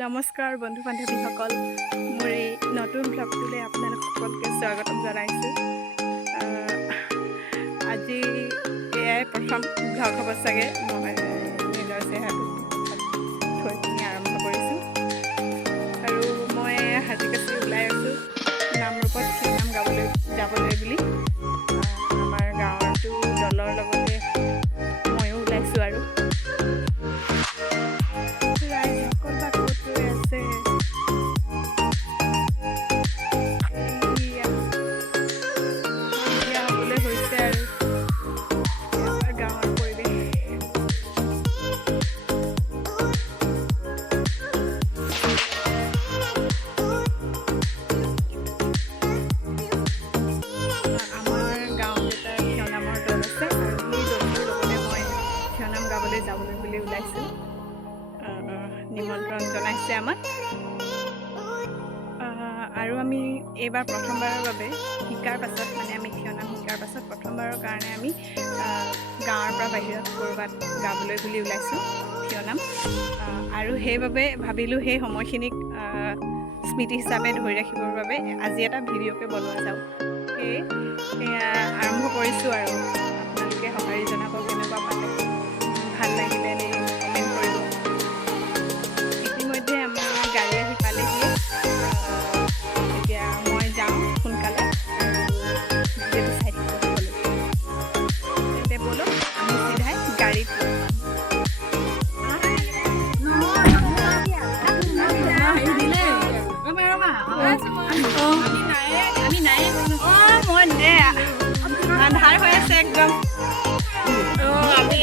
নমস্কাৰ বন্ধু বান্ধৱীসকল, মোৰ এই নতুন ব্লগটোলৈ আপোনালোক সকলোকে স্বাগতম জনাইছোঁ। আজি এয়াই প্ৰথম ব্লগ হ'ব চাগে। মই নিজৰ চেহেৰাটো থৈ পিনি আৰম্ভ কৰিছোঁ আৰু মই সাজি-কাচি ওলাই আছোঁ নামৰূপত শিৱনাম গাবলৈ যাবলৈ বুলি। আমাৰ গাঁৱৰটো দলৰ লগতে ময়ো ওলাইছোঁ আৰু যাবলৈ বুলি ওলাইছোঁ। নিমন্ত্ৰণ জনাইছে আমাক আৰু আমি এইবাৰ প্ৰথমবাৰৰ বাবে শিকাৰ পাছত আমি থিয়নাম শিকাৰ পাছত প্ৰথমবাৰৰ কাৰণে আমি গাঁৱৰ পৰা বাহিৰত ক'ৰবাত গাবলৈ বুলি ওলাইছোঁ থিয়নাম। আৰু সেইবাবে ভাবিলোঁ সেই সময়খিনিক স্মৃতি হিচাপে ধৰি ৰাখিবৰ বাবে আজি এটা ভিডিঅ'কে বনোৱা যাওক। সেয়ে আৰম্ভ কৰিছোঁ আৰু আপোনালোকে সঁহাৰি জনাব, কেনেকুৱা পালে, ভাল লাগিলে নে কমেণ্ট কৰিব। ইতিমধ্যে আমাৰ গাড়ী আহি পালেহি। এতিয়া মই যাওঁ সোনকালে ভিডিঅ'টো চাই থাকিবলৈ তেন্তে ব'লক আমি চিধাই গাড়ীত আন্ধাৰ হৈ আছে একদম। আমি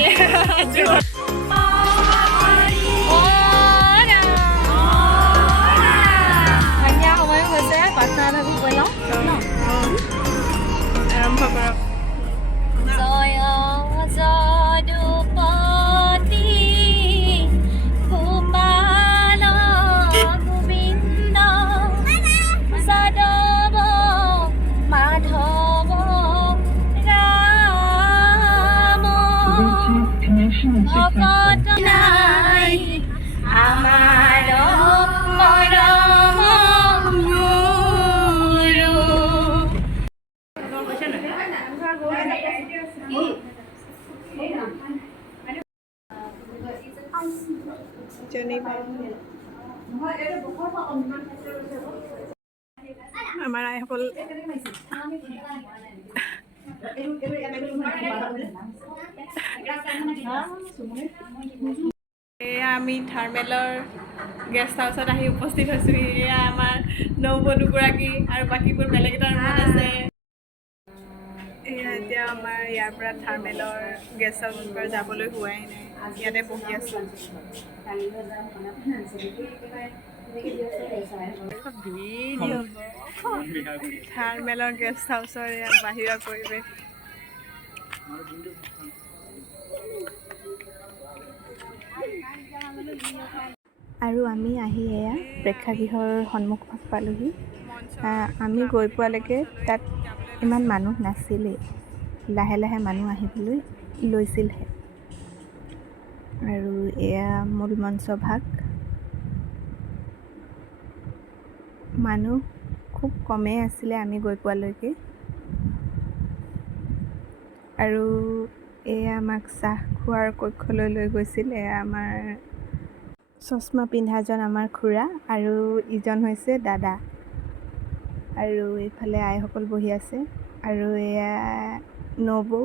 আৰম্ভ কৰক। জয় যদুপতি গোপাল গোবিন্দ যাদৱ মাধৱ ৰাম ভকত নাই আমাৰ মৰম গুৰু। আমাৰ আইসকল এয়া আমি থাৰ্মেলৰ গেষ্ট হাউচত আহি উপস্থিত হৈছোঁ। এয়া আমাৰ নৌবধূগৰাকী আৰু বাকীবোৰ বেলেগ এটা ৰুমত আছে। এয়া এতিয়া আমাৰ ইয়াৰ পৰা থাৰ্মেলৰ গেষ্ট হাউচৰ পৰা যাবলৈ হোৱাই নাই, ইয়াতে বহি আছোঁ। থাৰ্মেলৰ গেষ্ট হাউচৰ ইয়াত বাহিৰৰ পৰিৱেশ। আৰু আমি আহি এয়া প্ৰেক্ষাগৃহৰ সন্মুখত পালোহি। আমি গৈ পোৱালৈকে তাত ইমান মানুহ নাছিলেই, লাহে লাহে মানুহ আহিবলৈ লৈছিলহে। আৰু এয়া মূল মঞ্চ ভাগ। মানুহ খুব কমেই আছিলে আমি গৈ পোৱালৈকে। আৰু এয়া আমাক চাহ খোৱাৰ কক্ষলৈ লৈ গৈছিল। এয়া আমাৰ চশমা পিন্ধাজন আমাৰ খুৰা আৰু ইজন হৈছে দাদা। আৰু এইফালে আইসকল বহি আছে আৰু এয়া নবৌ।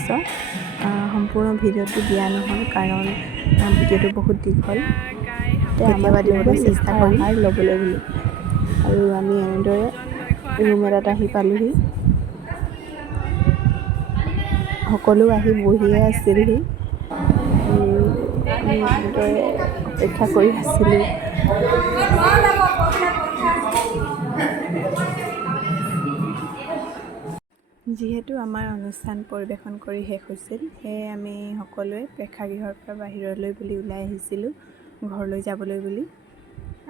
পিছত সম্পূৰ্ণ ভিডিঅ'টো দিয়া নহ'ল, কাৰণ ভিডিঅ'টো বহুত দীঘল। কেতিয়াবা দিবলৈ চেষ্টা কৰিম ল'বলৈ বুলি। আৰু আমি এনেদৰে ৰুম এটাত আহি পালোহি। সকলো আহি বহিয়ে আছিলহি। আমি এনেদৰে অপেক্ষা কৰি আছিলোঁ। যিহেতু আমাৰ অনুষ্ঠান পৰিৱেশন কৰি শেষ হৈছিল, সেয়ে আমি সকলোৱে প্ৰেক্ষাগৃহৰ পৰা বাহিৰলৈ বুলি ওলাই আহিছিলোঁ, ঘৰলৈ যাবলৈ বুলি।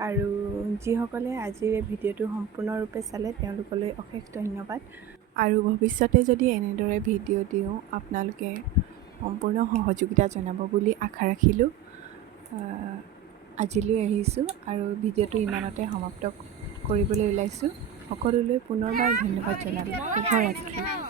আৰু যিসকলে আজিৰ এই ভিডিঅ'টো সম্পূৰ্ণৰূপে চালে তেওঁলোকলৈ অশেষ ধন্যবাদ। আৰু ভৱিষ্যতে যদি এনেদৰে ভিডিঅ' দিওঁ আপোনালোকে সম্পূৰ্ণ সহযোগিতা জনাব বুলি আশা ৰাখিলোঁ। আজিলৈ আহিছোঁ আৰু ভিডিঅ'টো ইমানতে সমাপ্ত কৰিবলৈ ওলাইছোঁ। সকলোলৈ পুনৰবাৰ ধন্যবাদ জনালোঁ। শুভৰাত্ৰি।